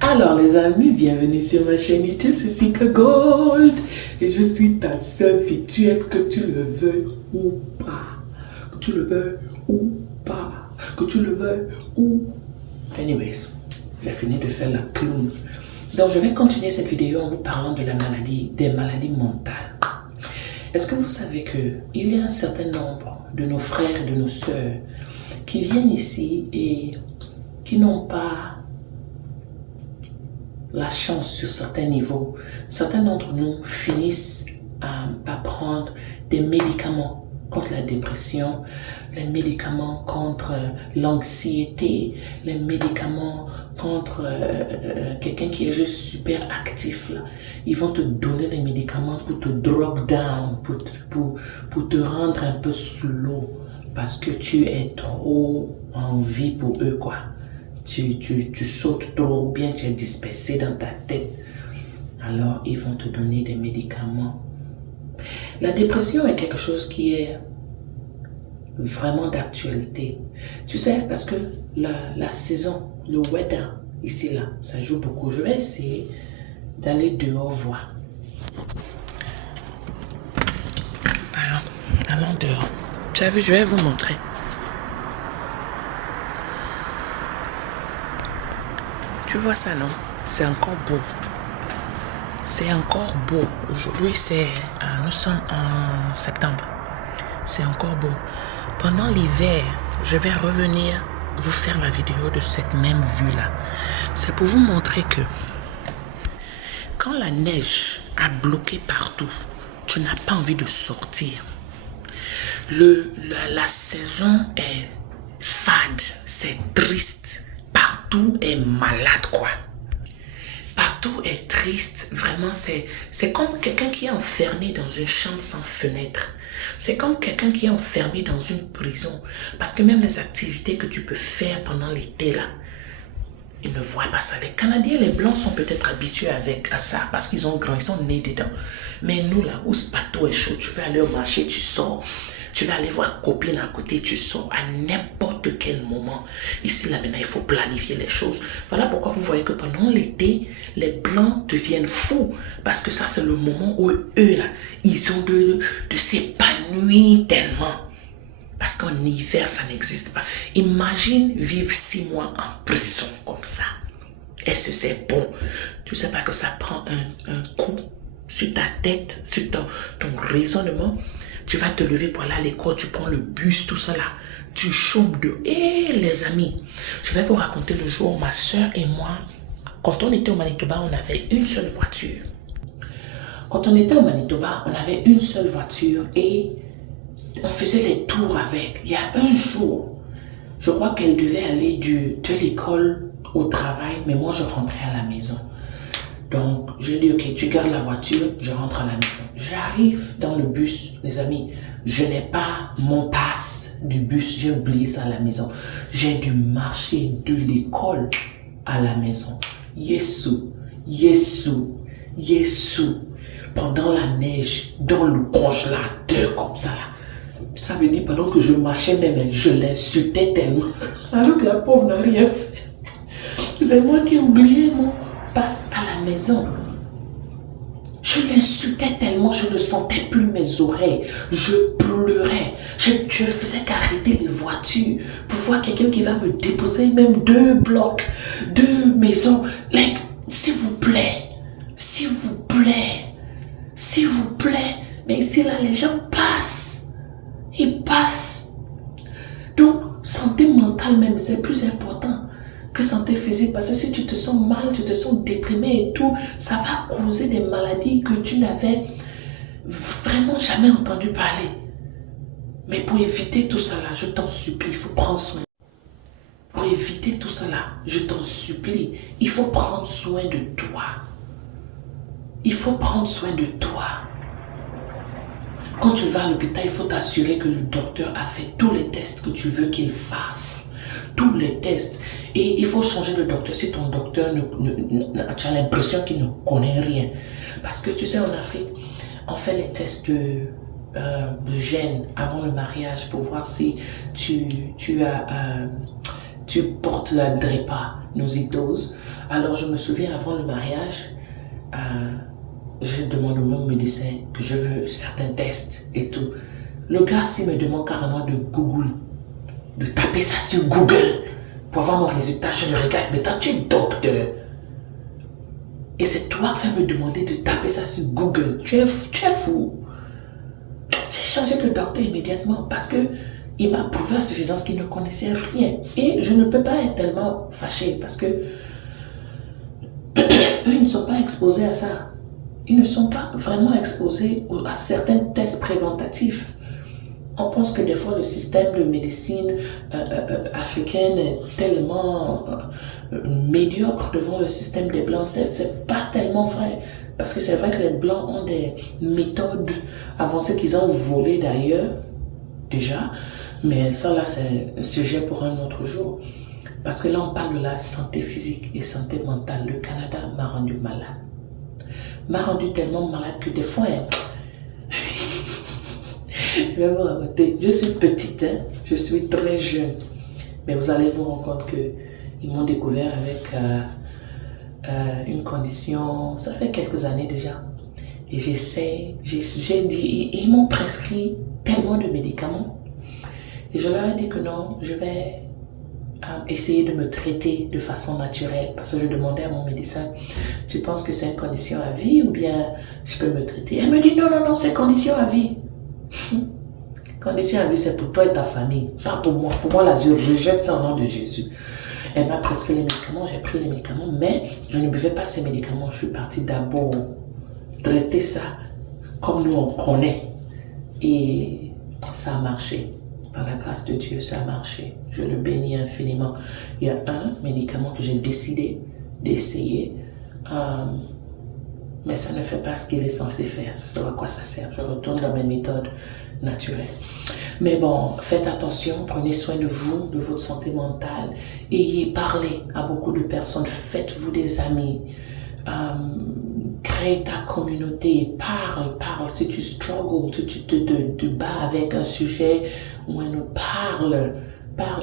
Alors les amis, bienvenue sur ma chaîne YouTube, c'est Sika Gold. Et je suis ta soeur virtuelle, que tu le veuilles ou pas. Que tu le veuilles ou pas. Que tu le veuilles ou... Anyways, j'ai fini de faire la clown. Donc je vais continuer cette vidéo en vous parlant de la maladie, des maladies mentales. Est-ce que vous savez qu'il y a un certain nombre de nos frères et de nos sœurs qui viennent ici et qui n'ont pas la chance sur certains niveaux. Certains d'entre nous finissent par prendre des médicaments contre la dépression, les médicaments contre l'anxiété, les médicaments contre quelqu'un qui est juste super actif. Là. Ils vont te donner des médicaments pour te drop down, pour te rendre un peu slow, parce que tu es trop en vie pour eux, quoi. Tu sautes trop ou bien tu es dispersé dans ta tête. Alors, ils vont te donner des médicaments. La dépression est quelque chose qui est vraiment d'actualité. Tu sais, parce que la saison, le weather, ici, là, ça joue beaucoup. Je vais essayer d'aller dehors voir. Alors, allons dehors. Tu as vu, je vais vous montrer. Tu vois ça, non? C'est encore beau. C'est encore beau. Aujourd'hui, nous sommes en septembre. C'est encore beau. Pendant l'hiver, je vais revenir vous faire la vidéo de cette même vue-là. C'est pour vous montrer que quand la neige a bloqué partout, tu n'as pas envie de sortir. La saison est fade, c'est triste. Partout est malade, quoi. Partout est triste, vraiment, c'est comme quelqu'un qui est enfermé dans une chambre sans fenêtre. C'est comme quelqu'un qui est enfermé dans une prison. Parce que même les activités que tu peux faire pendant l'été, là, ils ne voient pas ça. Les Canadiens, les Blancs sont peut-être habitués à ça, parce qu'ils ont grand, ils sont nés dedans. Mais nous, là, où ce bateau est chaud, tu vas aller au marché, tu sors. Tu vas aller voir copine à côté, tu sors à n'importe quel moment. Ici, là, maintenant, il faut planifier les choses. Voilà pourquoi vous voyez que pendant l'été, les Blancs deviennent fous. Parce que ça, c'est le moment où eux, là, ils ont de s'épanouir tellement. Parce qu'en hiver, ça n'existe pas. Imagine vivre 6 mois en prison comme ça. Est-ce que c'est bon? Tu sais pas que ça prend un coup sur ta tête, sur ton raisonnement. Tu vas te lever pour aller à l'école, tu prends le bus, tout ça là. Tu chômes de... les amis, je vais vous raconter le jour où ma soeur et moi, quand on était au Manitoba, on avait une seule voiture. Quand on était au Manitoba, on avait une seule voiture et on faisait les tours avec. Il y a un jour, je crois qu'elle devait aller de l'école au travail, mais moi je rentrais à la maison. Donc, j'ai dit, ok, tu gardes la voiture, je rentre à la maison. J'arrive dans le bus, les amis, je n'ai pas mon pass du bus, j'ai oublié ça à la maison. J'ai dû marcher de l'école à la maison. Yesu, pendant la neige, dans le congélateur comme ça là. Ça veut dire, pendant que je marchais même, je l'insultais tellement. Alors que la pauvre n'a rien fait. C'est moi qui ai oublié mon passe à la maison. Je l'insultais tellement, je ne sentais plus mes oreilles. Je pleurais. Je faisais qu'arrêter les voitures pour voir quelqu'un qui va me déposer, même 2 blocs, 2 maisons. Like, s'il vous plaît, s'il vous plaît, s'il vous plaît. Mais ici, là, les gens passent. Ils passent. Donc, santé mentale même, c'est plus important que santé physique, parce que si tu te sens mal, tu te sens déprimé et tout, ça va causer des maladies que tu n'avais vraiment jamais entendu parler. Mais pour éviter tout cela, je t'en supplie, il faut prendre soin. Pour éviter tout cela, je t'en supplie, il faut prendre soin de toi. Il faut prendre soin de toi. Quand tu vas à l'hôpital, il faut t'assurer que le docteur a fait tous les tests que tu veux qu'il fasse. Tous les tests. Et il faut changer de docteur si ton docteur, tu as l'impression qu'il ne connaît rien. Parce que tu sais, en Afrique, on fait les tests de gènes avant le mariage pour voir si tu portes la DREPA, nositose. Alors je me souviens avant le mariage, je demande au même médecin que je veux certains tests et tout. Le gars, s'il me demande carrément de Google, de taper ça sur Google pour avoir mon résultat, je le regarde, mais toi tu es docteur. Et c'est toi qui vas me demander de taper ça sur Google. Tu es fou. J'ai changé de docteur immédiatement parce que il m'a prouvé à suffisance qu'il ne connaissait rien. Et je ne peux pas être tellement fâchée parce que eux, ils ne sont pas exposés à ça. Ils ne sont pas vraiment exposés à certains tests préventifs. On pense que des fois le système de médecine africaine est tellement médiocre devant le système des Blancs. C'est pas tellement vrai. Parce que c'est vrai que les Blancs ont des méthodes avancées qu'ils ont volées d'ailleurs, déjà. Mais ça là, c'est un sujet pour un autre jour. Parce que là, on parle de la santé physique et santé mentale. Le Canada m'a rendu malade. M'a rendu tellement malade que des fois... Je vais vous raconter. Je suis petite, hein? Je suis très jeune. Mais vous allez vous rendre compte qu'ils m'ont découvert avec une condition, ça fait quelques années déjà. Et ils m'ont prescrit tellement de médicaments. Et je leur ai dit que non, je vais essayer de me traiter de façon naturelle. Parce que je demandais à mon médecin, tu penses que c'est une condition à vie ou bien je peux me traiter? Elle me dit non, non, non, c'est condition à vie. Condition à vie, c'est pour toi et ta famille, pas pour moi. Pour moi, là, je rejette ça au nom de Jésus. Elle m'a prescrit les médicaments, j'ai pris les médicaments, mais je ne buvais pas ces médicaments. Je suis partie d'abord traiter ça comme nous on connaît. Et ça a marché. Par la grâce de Dieu, ça a marché. Je le bénis infiniment. Il y a un médicament que j'ai décidé d'essayer, mais ça ne fait pas ce qu'il est censé faire. Ce à quoi ça sert. Je retourne dans mes méthodes naturelles. Mais bon, faites attention, prenez soin de vous, de votre santé mentale. Parlez à beaucoup de personnes, faites-vous des amis. Crée ta communauté, parle. Si tu struggles, tu te bats avec un sujet ou un autre, parle.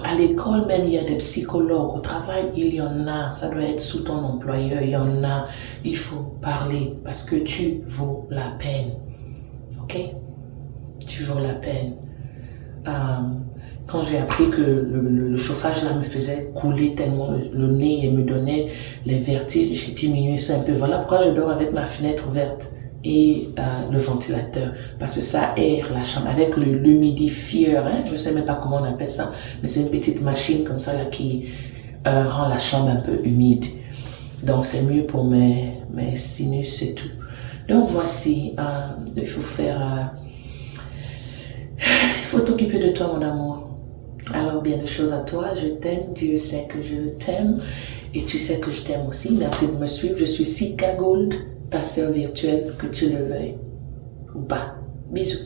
À l'école même, il y a des psychologues. Au travail, il y en a. Ça doit être sous ton employeur, il y en a. Il faut parler parce que tu vaux la peine. Ok? Tu vaux la peine. Quand j'ai appris que le chauffage là me faisait couler tellement le nez et me donnait les vertiges, j'ai diminué ça un peu. Voilà pourquoi je dors avec ma fenêtre ouverte et le ventilateur. Parce que ça aère la chambre avec l'humidifieur. Hein? Je ne sais même pas comment on appelle ça, mais c'est une petite machine comme ça là qui rend la chambre un peu humide. Donc c'est mieux pour mes sinus et tout. Donc voici, il faut faire... il faut t'occuper de toi, mon amour. Alors, bien de choses à toi. Je t'aime. Dieu sait que je t'aime. Et tu sais que je t'aime aussi. Merci de me suivre. Je suis Sika Gold, ta sœur virtuelle, que tu le veuilles ou pas. Bisous.